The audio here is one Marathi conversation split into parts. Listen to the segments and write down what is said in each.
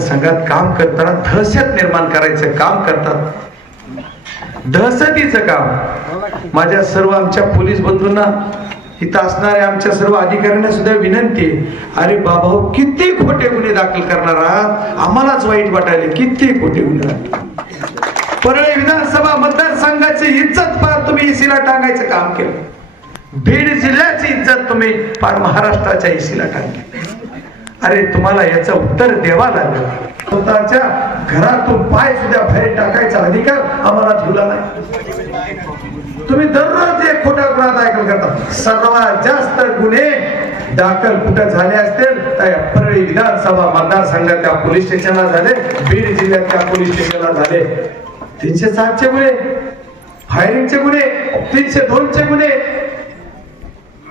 संघात काम करताना दहशत निर्माण करायचं काम करतात. दहशतीचं काम. माझ्या सर्व आमच्या पोलीस बंधूंना इथं असणाऱ्या आमच्या सर्व अधिकाऱ्यांना सुद्धा विनंती अरे बाबा हो किती खोटे गुन्हे दाखल करणार आहात? आम्हालाच वाईट वाटायले. किती खोटे गुन्हे दाखल परळी विधानसभा मतदारसंघाची इज्जत फार तुम्ही इसीला टांगायचं काम केलं. बीड जिल्ह्याची इज्जत तुम्ही फार महाराष्ट्राच्या इसीला टांगली. अरे तुम्हाला याचं उत्तर द्यावा लागेल. स्वतःच्या घरातून पाय सुद्धा बाहेर टाकायचा अधिकार आम्हाला ठेवला नाही. तुम्ही दररोज एक खोटा गुन्हा दाखल करता. सर्वात जास्त गुन्हे दाखल कुठे झाले असतील? तर परळी विधानसभा मतदारसंघातल्या पोलीस स्टेशनला झाले बीड जिल्ह्यातल्या पोलीस स्टेशनला झाले. तीनशे सातचे गुन्हे फायरिंगचे गुन्हे तीनशे दोनचे गुन्हे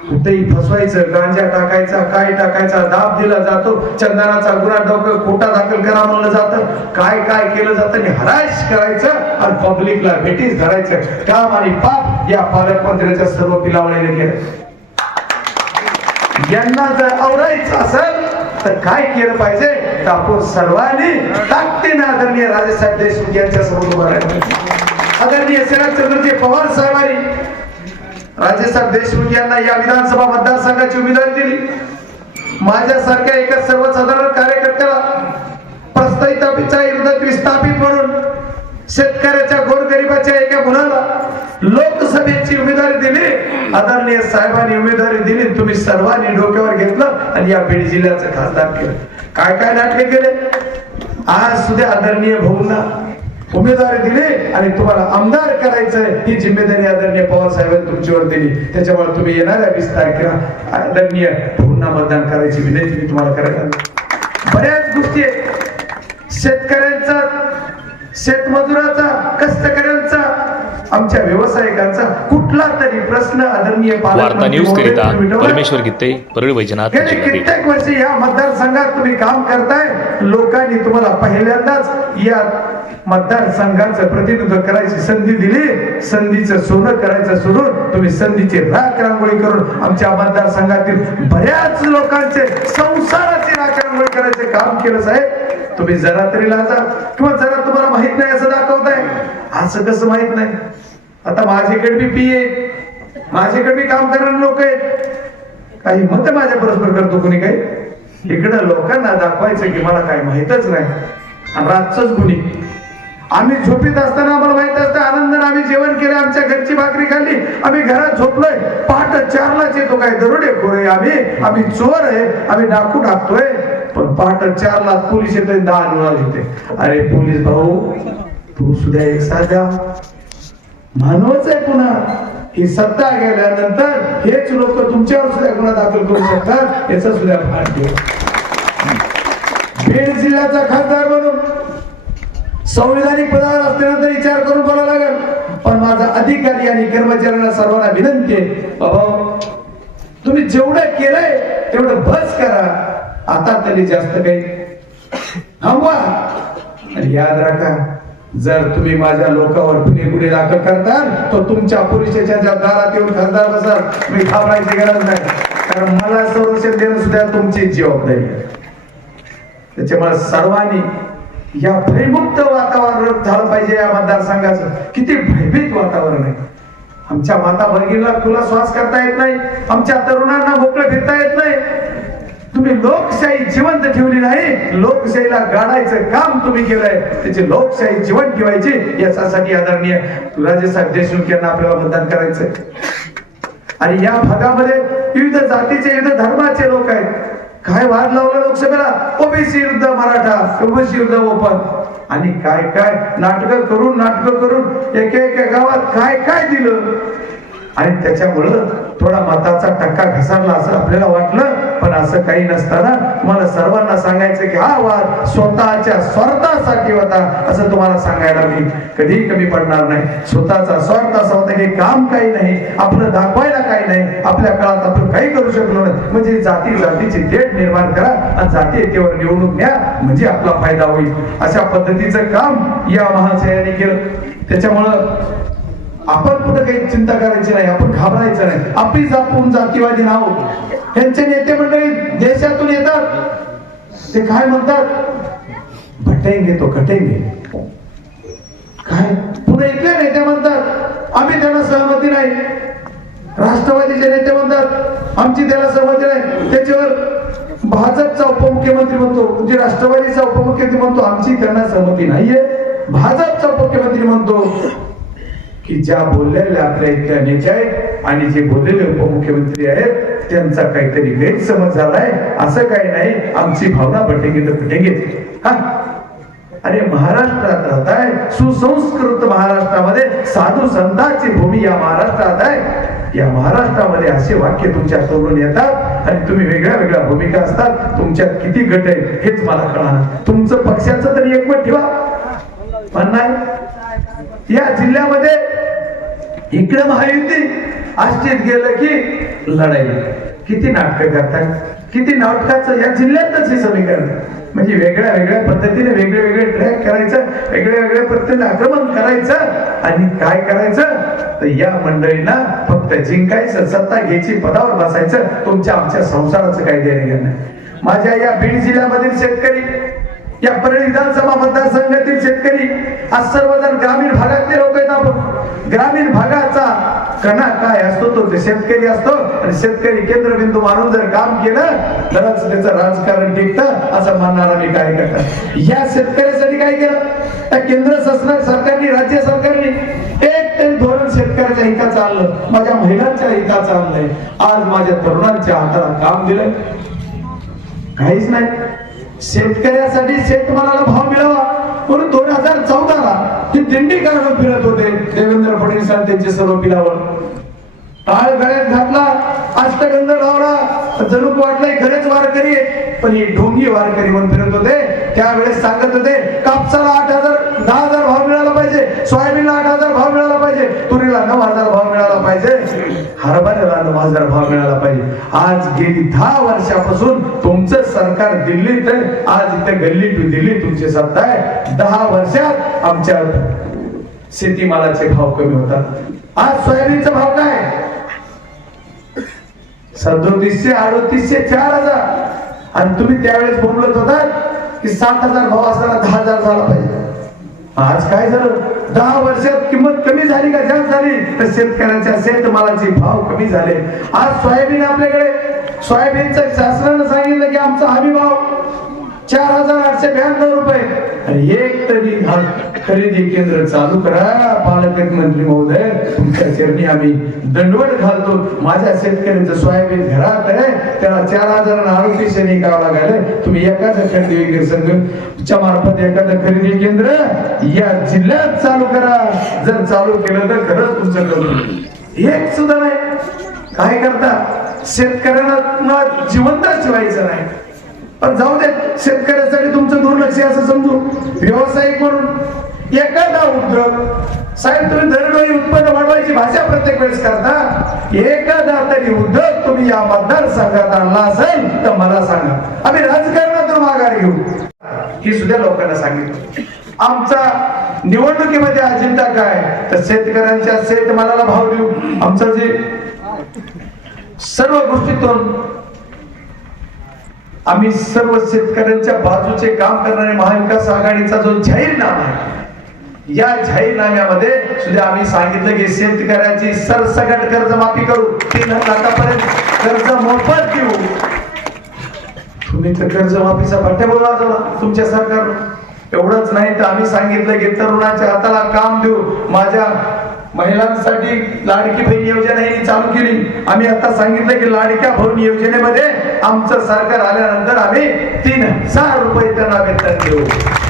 कुठेही फसवायचं गांजा टाकायचा काय टाकायचा दाब दिला जातो चंदनाचा गुन्हा डोकं खोटा दाखल करा म्हणलं जातं. काय काय केलं जातं? आणि हराश करायचं आणि पब्लिकला भेटीस धरायचं. काम आणि पाप या पालकमंत्र्याच्या सर्व पिलावळीने केलं. यांना जर आवरायचं असेल तर काय केलं पाहिजे? तर आपण सर्वांनी ताकदीने आदरणीय राजेसाहेब देशमुख यांच्या समोर उभं राहिलं आदरणीय शरद चंद्रजी पवार साहेबांनी राजेसाहेब देशमुख यांना या विधानसभा मतदारसंघाची उमेदवारी दिली माझ्यासारख्या एका सर्वसाधारण कार्यकर्त्याला प्रस्ताविताच्या विरोधात विस्थापित म्हणून शेतकऱ्याच्या गोरगरिबाच्या एका मुलाला लोकसभेची उमेदवारी दिली. आदरणीय साहेबांनी उमेदवारी दिली. तुम्ही सर्वांनी डोक्यावर घेतलं आणि या बीड जिल्ह्याचं खासदार केलं. काय काय नाटके केले? आज सुद्धा आदरणीय भाऊंना उमेदवारी दिली आणि तुम्हाला आमदार करायचं ही जिम्मेदारी आदरणीय पवार साहेबांनी तुमच्यावर दिली. त्याच्यामुळे तुम्ही येणाऱ्या वीस तारखेला आदरणीय पुन्हा मतदान करायची विनंती मी तुम्हाला करायला बऱ्याच गोष्टी आहेत. शेतकऱ्यांचा शेतमजुराचा कष्टकऱ्यांचा आमच्या व्यावसायिकांचा कुठला तरी प्रश्न आदरणीय वार्ता न्यूज करिता. परमेश्वर गीते परळी वैजनाथ गेली. कित्येक वर्षी या मतदारसंघात तुम्ही काम करताय लोकांनी तुम्हाला पहिल्यांदाच या मतदारसंघाचं प्रतिनिधित्व करायची संधी दिली संधीचं सोनं करायचं सोडून तुम्ही संधीची राख रांगोळी करून आमच्या मतदारसंघातील बऱ्याच लोकांचे संसाराची राख रांगोळी करायचे काम केलं साहेब तुम्ही जरा तरी लाजा किंवा जरा तुम्हाला माहीत नाही असं दाखवताय असं कसं माहीत नाही. आता माझ्याकडे बी पी आहे माझ्याकडे बी काम करणारे लोक आहेत. काही मत माझ्या परस्पर करतो कोणी काही? इकडं लोकांना दाखवायचं की मला काही माहितच नाही. आणि रातच गुन्हे आम्ही झोपीत असताना आम्हाला माहीत असतं आनंदाने आम्ही जेवण केलं आमच्या घरची भाकरी खाल्ली. आम्ही घरात झोपलोय. पहाट चारलाच येतो काय? दरोडे खोर आहे आम्ही. आम्ही चोर आहे. आम्ही डाकू टाकतोय पण पहाट चारला पोलीस येतोय दहा वेळा येते अरे पोलीस भाऊ तू सुद्धा एक साधा मानवच आहे पुन्हा. ही सत्ता गेल्यानंतर हेच लोक तुमच्यावर सुद्धा गुन्हा दाखल करू शकतात याचा सुद्धा भान ठेवा बीड जिल्ह्याचा खासदार म्हणून संविधानिक पदावर असल्यानंतर विचार करून बोला लागेल. पण माझा अधिकारी आणि कर्मचाऱ्यांना सर्वांना विनंती आहे बाबा तुम्ही जेवढं केलंय तेवढं बस करा. आता तरी जास्त काही थांबवा. याद राखा जर तुम्ही माझ्या लोकांवर गुन्हे गुन्हे दाखल करताल तर तुमच्या पोलीस स्टेशनच्या दारात येऊन खासदार बसाल मी घाबरायची गरज नाही. कारण मला संरक्षण देणं सुद्धा तुमची जबाबदारी आहे. त्याच्यामुळे सर्वांनी या भयमुक्त वातावरण झालं पाहिजे या मतदारसंघाचं. किती भयभीत वातावरण आहे. आमच्या माता भगिनीला खुला श्वास करता येत नाही. आमच्या तरुणांना मोकळं फिरता येत नाही. तुम्ही लोकशाही जिवंत ठेवली नाही लोकशाहीला गाडायचं काम तुम्ही केलंय. त्याची लोकशाही जिवंत ठेवायची. याच्यासाठी आदरणीय राजेसाहेब देशमुख यांना आपल्याला मतदान करायचंय. आणि या भागामध्ये विविध जातीचे विविध धर्माचे लोक आहेत. काय वाद लावलं लोकसभेला? ओबीसी विरुद्ध मराठा ओबीसी विरुद्ध ओपन. आणि काय काय? नाटक करून नाटक करून एक एका गावात काय काय दिलं? आणि त्याच्यामुळं थोडा मताचा टक्का घसरला असं आपल्याला वाटलं. पण असं काही नसताना तुम्हाला सर्वांना सांगायचं की हा वाद स्वतःच्या स्वार्थासाठी होता असं तुम्हाला सांगायला मी कधी कमी पडणार नाही. स्वतःचा स्वार्थ असा होता की काम काही नाही आपलं दाखवायला काही नाही आपल्या काळात आपण काही करू शकलो नाही. म्हणजे जाती जातीची तेढ निर्माण करा आणि जाती येतेवर निवडून घ्या म्हणजे आपला फायदा होईल. अशा पद्धतीचं काम या महाशयाने केलं. त्याच्यामुळं आपण कुठं काही चिंता करायची नाही आपण घाबरायचं नाही. आपली जात जातीवादी नाव हो. त्यांचे नेते मंडळी देशातून येतात. ते काय म्हणतात? भटेंगे तो कटेंगे. काय? पुन्हा इथले नेते म्हणतात आम्ही त्यांना सहमती नाही. राष्ट्रवादीचे नेते म्हणतात आमची त्याला सहमती नाही. त्याच्यावर भाजपचा उपमुख्यमंत्री म्हणतो म्हणजे राष्ट्रवादीचा उपमुख्यमंत्री म्हणतो आमची त्यांना सहमती नाहीये. भाजपचा उपमुख्यमंत्री म्हणतो की ज्या बोललेल्या आपल्या इथल्या नेते आहेत आणि जे बोललेले उपमुख्यमंत्री आहेत त्यांचा काहीतरी गैरसमज झालाय असं काही नाही. आमची भावना बटेंगे तर फटेंगे हा. अरे महाराष्ट्रात राहताय सुसंस्कृत महाराष्ट्रामध्ये साधू संतांची भूमी या महाराष्ट्रात आहे. या महाराष्ट्रामध्ये असे वाक्य तुमच्या तोडून येतात आणि तुम्ही वेगळ्या वेगळ्या भूमिका असतात. तुमच्यात किती गट आहे हेच मला कळणार. तुमचं पक्षाचं तरी एकमत ठेवा. पण नाही. या जिल्ह्यामध्ये इकडे महायुती आष्टीत गेलं की लढाई. किती नाटकं करतात? किती नाटकाचं? या जिल्ह्यातच हे समीकरण. म्हणजे वेगळ्या वेगळ्या पद्धतीने वेगळे वेगळे ट्रॅक करायचं वेगळ्या वेगळ्या पद्धतीने आक्रमण करायचं आणि काय करायचं? तर या मंडळींना फक्त जिंकायचं सत्ता घ्यायची पदावर बसायचं तुमच्या आमच्या संसाराचं काही देणे घेणं माझ्या या बीड जिल्ह्यामधील शेतकरी या परळी विधानसभा मतदारसंघातील शेतकरी आज सर्वजण ग्रामीण भागातले लोक आहेत आपण. ग्रामीण भागाचा कणा काय असतो तो शेतकरी असतो आणि शेतकरी केंद्रबिंदू मानून जर काम केलं तरच त्याचं राजकारण टिकतं असं म्हणणारा मी काय करतात या शेतकऱ्यासाठी काय केलं? त्या केंद्र शासन सरकारने राज्य सरकारने एक तरी धोरण शेतकऱ्याच्या हिताचं आणलं. माझ्या महिलांच्या हिताचं आणलंय. आज माझ्या तरुणांच्या हाताला काम दिलंय. काहीच नाही. शेतकऱ्यासाठी शेतमालाला भाव मिळावा. म्हणून दोन हजार चौदाला ते दिंडी काढून फिरत होते. देवेंद्र फडणवीस आणि त्यांचे सर्व पिलावर टाळ गळ्यात घातला. अष्टगंध लावला. जणूक वाटलाय खरेच वारकरी पण ही ढोंगी वारकरी म्हणून फिरत होते. त्यावेळेस सांगत होते कापसाला आठ हजार दहा हजार भाव मिळाला पाहिजे. सोयाबीनला आठ हजार भाव मिळाला पाहिजे. तुरीला नऊ हजार भाव मिळाला पाहिजे. हरभऱ्याला नऊ हजार भाव मिळाला पाहिजे. आज गेली दहा वर्षापासून तुमचं सरकार दिल्लीत आहे. आज इथे गल्ली टू दिल्ली तुमची सत्ता आहे. दहा वर्षात आमच्या शेतीमालाचे भाव कमी होतात. आज सोयाबीनचा भाव काय? सदोतीसशे अडोतीसशे चार हजार. आणि तुम्ही त्यावेळेस बोलत होता की सात हजार भाव असताना दहा हजार झाला पाहिजे. आज काय झालं? दहा वर्षात किंमत कमी झाली का जास्त झाली? तर शेतकऱ्यांच्या शेतमालाचे भाव कमी झाले. आज सोयाबीन आपल्याकडे सोयाबीनचं शासनानं सांगितलं की आमचा हमी भाव चार हजार आठशे ब्याण्णव रुपये. एक तरी खरेदी केंद्र चालू करा. पालकमंत्री महोदय तुमच्या चरणी आम्ही दंडवट घालतो. माझ्या शेतकऱ्यांचं सोयाबीन घरात आहे. त्याला चार हजार आरोग्य निघावं लागायला. तुम्ही एखादं खरेदी विक्री संघच्या मार्फत एखादं खरेदी केंद्र या जिल्ह्यात चालू करा. जर चालू केलं तर खरंच तुमचं करून एक सुद्धा नाही. काय करता? शेतकऱ्यांना जिवंत ठेवायचं नाही. पण जाऊ दे शेतकऱ्यासाठी तुमचं दुर्लक्ष असं समजू. व्यावसायिक म्हणून एखादा उद्योग साहेब तुम्ही दरडोई उत्पन्न वाढवायची भाषा प्रत्येक वेळेस करता. एखादा तरी उद्योग तुम्ही या मतदारसंघात आणला असेल तर मला सांगा. आम्ही राजकारणातून माघार घेऊ. ही सुद्धा लोकांना सांगितलं. आमचा निवडणुकीमध्ये अजेंडा काय? तर शेतकऱ्यांच्या शेतमालाला भाव देऊ. आमचं जे सर्व गोष्टीतून आम्ही सर्व शेतकऱ्यांच्या बाजूचे काम करणारे महाविकास आघाडीचा जो जाहीरनामा आहे या जाहीरनाम्यामध्ये सुद्धा आम्ही सांगितलं की शेतकऱ्याची सरसकट कर्जमाफी करू. तीन लाखापर्यंत कर्ज मोफत देऊ. तुम्ही तर कर्जमाफीचा पाठ्यबळ वाजवला तुमच्या सरकार एवढंच नाही तर आम्ही सांगितलं की तरुणाच्या हाताला काम देऊ. माझ्या महिलांसाठी लाडकी बहीण योजना ही चालू केली. आम्ही आता सांगितलं की लाडक्या बहीण योजनेमध्ये आमचं सरकार आल्यानंतर आम्ही तीन हजार रुपये त्यांना वेतन देऊ.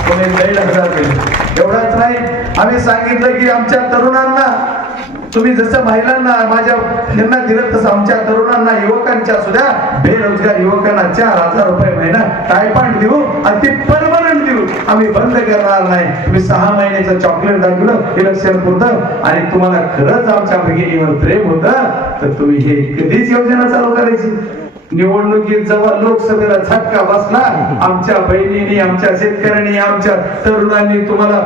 कोणी दीड हजार एवढाच नाही. आम्ही सांगितलं की आमच्या तरुणांना तुम्ही जसं महिलांना माझ्या यांना दिलं तसं आमच्या तरुणांना युवकांच्या सुद्धा बेरोजगार युवकांना चार हजार रुपये महिना टायपांड देऊ आणि ती परमनंट देऊ आम्ही बंद करणार नाही. मी सहा महिन्याचं चॉकलेट दाखवलं इलेक्शन पुरतं आणि तुम्हाला खरंच आमच्या भगिनीवर प्रेम होतं तर तुम्ही हे कधीच योजना चालू करायची. निवडणुकीत जेव्हा लोकसभेला झटका बसला आमच्या बहिणींनी आमच्या शेतकऱ्यांनी आमच्या तरुणांनी तुम्हाला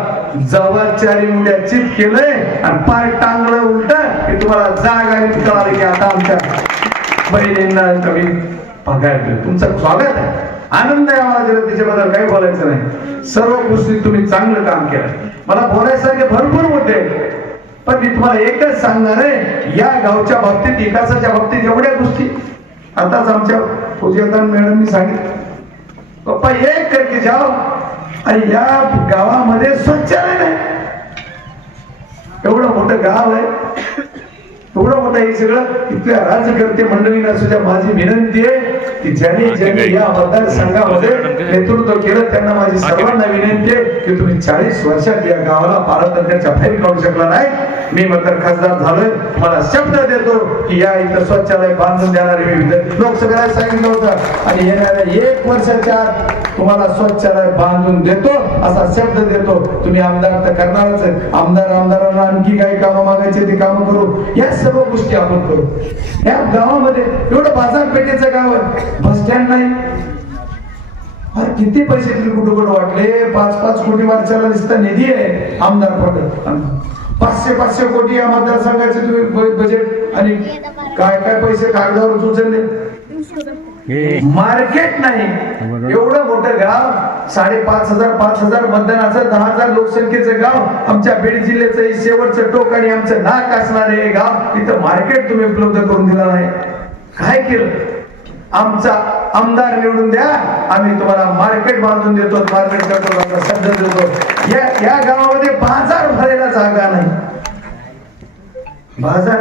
जबाबदारी चारी चित केलंय. आणि पाय टांगलं उलट की तुम्हाला जाग कळाली की आता आमच्या बहिणींना कमी पगार तुमचं स्वागत आहे. आनंद आहे आम्हाला दिला त्याच्याबद्दल काही बोलायचं नाही. सर्व गोष्टी तुम्ही चांगलं काम केलं. मला बोलायसारखे भरपूर मुद्दे पण मी तुम्हाला एकच सांगणार आहे या गावच्या बाबतीत विकासाच्या बाबतीत एवढ्या गोष्टी. आताच आमच्या पूजन मॅडमनी सांगितलं. पप्पा एक करके जाओ आणि या गावामध्ये स्वच्छालय नाही. एवढं मोठं गाव आहे. एवढं मोठं हे सगळं इथल्या राजकर्ते मंडळींना सुद्धा माझी विनंती आहे. की ज्यांनी ज्यांनी या मतदारसंघामध्ये नेतृत्व केलं त्यांना माझी सर्वांना विनंती आहे की तुम्ही चाळीस वर्षात या गावाला पारतंत्र्याच्या बाहेर काढू शकला नाही. मी मात्र खासदार झालोय. मला शब्द देतो की या इथं स्वच्छालय बांधून देणारे मी लोकसभेला सांगितलं होतं. आणि येणाऱ्या एक वर्षाच्या आत तुम्हाला स्वच्छालय बांधून देतो असा शब्द देतो. तुम्ही आमदार तर करणारच आमदार आमदारांना आणखी काही कामं मागायचे ते कामं करू. या सर्व गोष्टी आपण करू. या गावामध्ये एवढं बाजारपेठेचं गाव आहे. बस स्टँड नाही. अरे किती पैसे कुठं कुठं वाटले? पाच पाच कोटी वर्षाला दिसता निधी आहे. आमदार पद. पाचशे पाचशे कोटी या मतदारसंघाचे तुम्ही बजेट आणि काय काय पैसे कागदावर उचलले मार्केट नाही. एवढं मोठं गाव साडेपाच हजार पाच हजार मतदानाचं दहा हजार लोकसंख्येचं गाव आमच्या बीड जिल्ह्याचं शेवटचं टोक आणि आमचं नाक असणारे हे गाव इथं मार्केट तुम्ही उपलब्ध करून दिला नाही. काय केलं? आमचा आमदार निवडून द्या. आम्ही तुम्हाला मार्केट बांधून देतो मार्केट करतो आमचा देतो. या या गावामध्ये बाजार भरायला जागा नाही. बाजार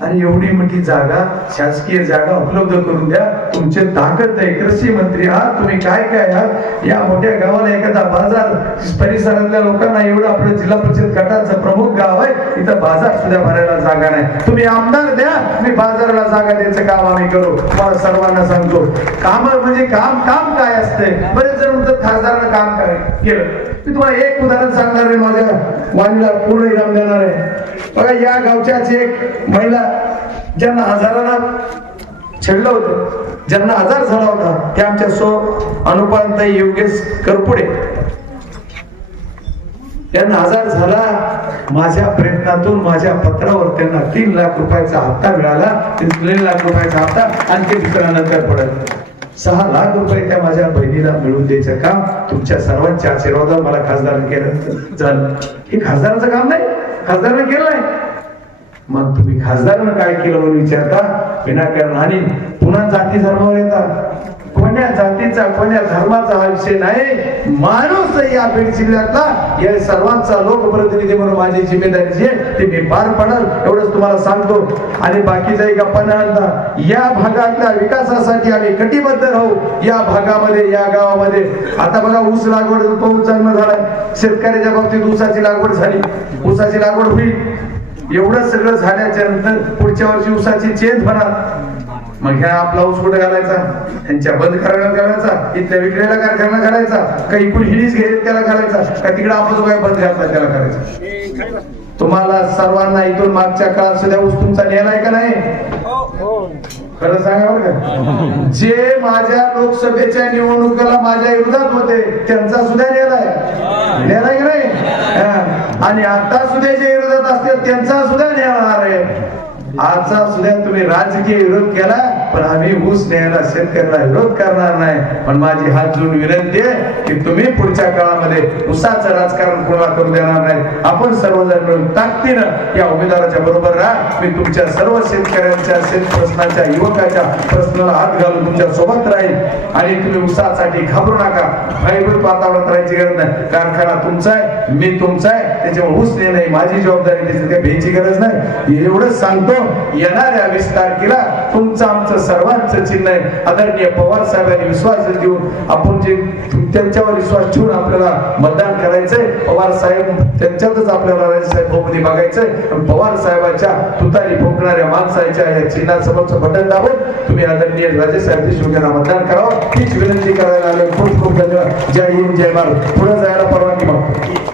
आणि एवढी मोठी जागा शासकीय जागा उपलब्ध करून द्या. तुमचे ताकद आहे. कृषी मंत्री आहात तुम्ही काय काय आहात? या मोठ्या गावाला एखादा बाजार परिसरातल्या लोकांना एवढं आपलं जिल्हा परिषद गटाचं प्रमुख गाव आहे इथं बाजार सुद्धा भरायला जागा नाही. तुम्ही आमदार द्या मी बाजाराला जागा द्यायचं काम आम्ही करू. तुम्हाला सर्वांना सांगतो. काम म्हणजे काम काम काय असते बरेच जण म्हणतात खासदारानं काम काय केलं मी तुम्हाला एक उदाहरण सांगणार आहे माझ्या वाणीला पूर्ण इराम देणार आहे. बघा या गावच्याच एक महिला ज्यांना आजाराला छेडलं होतं ज्यांना आजार झाला होता त्या आमच्या सो अनुपानताई योगेश करपुडे. त्यांना आजार झाला माझ्या प्रयत्नातून माझ्या पत्रावर त्यांना तीन लाख रुपयाचा हप्ता मिळाला तीन लाख रुपयाचा हप्ता आणखी दुसऱ्या पडत. सहा लाख रुपये त्या माझ्या बहिणीला मिळवून द्यायचं काम. तुमच्या सर्वांच्या आशीर्वादावर मला खासदार केलं. झालं. हे खासदाराचं काम नाही. खासदारानं केलं नाही. मग तुम्ही खासदारानं काय केलं म्हणून विचारता? विनाकारण आणि पुन्हा जाती धर्मावर येतात कोण्या जातीचा कोण्या धर्माचा हा विषय नाही. माणूस या बीड जिल्ह्यातला. या सर्वांचा लोकप्रतिनिधी म्हणून माझी जिम्मेदारी जी आहे. ती मी पार पडल एवढंच तुम्हाला सांगतो. आणि बाकीचाही गप्पा न आणता. या भागातल्या विकासासाठी आम्ही कटिबद्ध राहू. या भागामध्ये या गावामध्ये. आता बघा ऊस लागवड पाऊस चांगला झालाय. शेतकऱ्याच्या बाबतीत ऊसाची लागवड झाली. ऊसाची लागवड होईल. एवढं सगळं झाल्याच्यानंतर पुढच्या वर्षी ऊसाची चेंज होणार. मग ह्या आपला ऊस कुठे घालायचा? त्यांच्या बंद कारखान्यात घालायचा? इथल्या विक्रीला कारखाना घालायचा? का इकडून हिडीच घेत त्याला घालायचा? का तिकडे आपण काय बंद घातला त्याला करायचा तुम्हाला सर्वांना इथून मागच्या काळात सुद्धा ऊस तुमचा नेलाय का नाही? खरं सांगा बरं का. जे माझ्या लोकसभेच्या निवडणुकीला माझ्या विरोधात होते त्यांचा सुद्धा नेलाय नेलाय का नाही? हा. आणि आता सुद्धा जे विरोधात असतील त्यांचा सुद्धा नेणार आहे. आजचा सुद्धा तुम्ही राजकीय विरोध केला. पण आम्ही ऊस न्यायला शेतकऱ्याला विरोध करणार नाही. पण माझी हात जोडून विनंती आहे की तुम्ही पुढच्या काळामध्ये उसाचं राजकारण कोणाला करू देणार नाही? आपण सर्वजण मिळून ताकदीनं या उमेदवाराच्या बरोबर राहा. मी तुमच्या सर्व शेतकऱ्यांच्या शेत प्रश्नाच्या युवकाच्या प्रश्नाला हात घालून तुमच्यासोबत राहील. आणि तुम्ही उसासाठी घाबरू नका. भयभीत वातावरणात राहायची गरज नाही. कारखाना तुमचा आहे मी तुमचा आहे. त्याच्यामुळे ऊस नाही माझी जबाबदारी. त्याची काही भ्यायची गरज नाही. एवढंच सांगतो येणाऱ्या वीस तारखेला तुमचं आमचं सर्वांचं चिन्ह आहे. आदरणीय पवार साहेबांनी विश्वास देऊन आपण जे त्यांच्यावर विश्वास ठेवून आपल्याला मतदान करायचंय पवार साहेब त्यांच्यातच आपल्याला राजेसाहेब बहुमती बघायचंय. आणि पवार साहेबांच्या तुतारी फुंकणाऱ्या माणसाच्या या चिन्हासमोरचं बटन दाबून तुम्ही आदरणीय राजेसाहेब देशमुख यांना मतदान करावं. हीच विनंती करायला आलो खूप खूप धन्यवाद. जय हिंद जय भारत. पुढे जायला परवानगी मागतो.